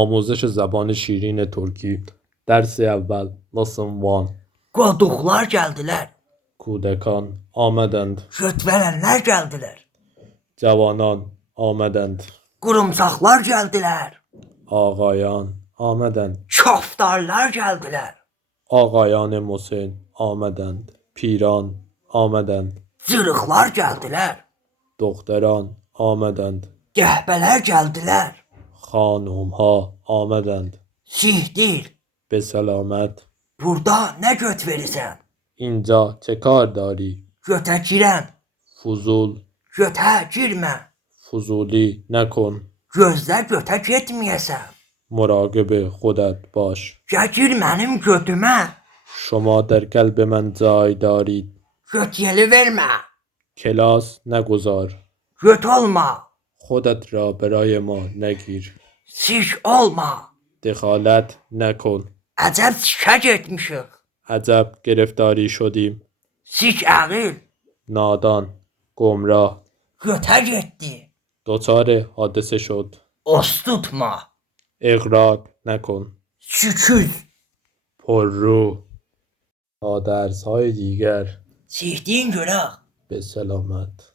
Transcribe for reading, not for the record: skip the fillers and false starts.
آموزش زبان شیرین ترکی درس اول Lesson 1 Qolduqlar gəldilər. کودکان آمدند Götvərənlər gəldilər. جوانان آمدند Qurumsaqlar gəldilər. آقایان آمدند Kafdarlar gəldilər. آقایان مسن آمدند پیران آمدند Cırıqlar gəldilər. دختران آمدند Qəhbələr gəldilər. خانومها آمدند Sihdir. به سلامت Burada nə göt verirsən? اینجا چه کار داری؟ Götə girən. فضول Götə girmə. فضولی نکن Gözlə götə getməyəsən. مراقب خودت باش Gir mənim götümə. شما در قلب من جای دارید Göt yeli vermə. کلاس نگذار Göt olma. خودت را برای ما نگیر Sik olma. دخالت نکن Əcəb sikə getmişik. عجب گرفتاری شدیم Sik ağıl. نادان گمراه Götə getdi. دچار حادثه شد Os tutma. اغراق نکن Süküz. پررو تا درس‌های دیگر Sikdiyin görək. به سلامت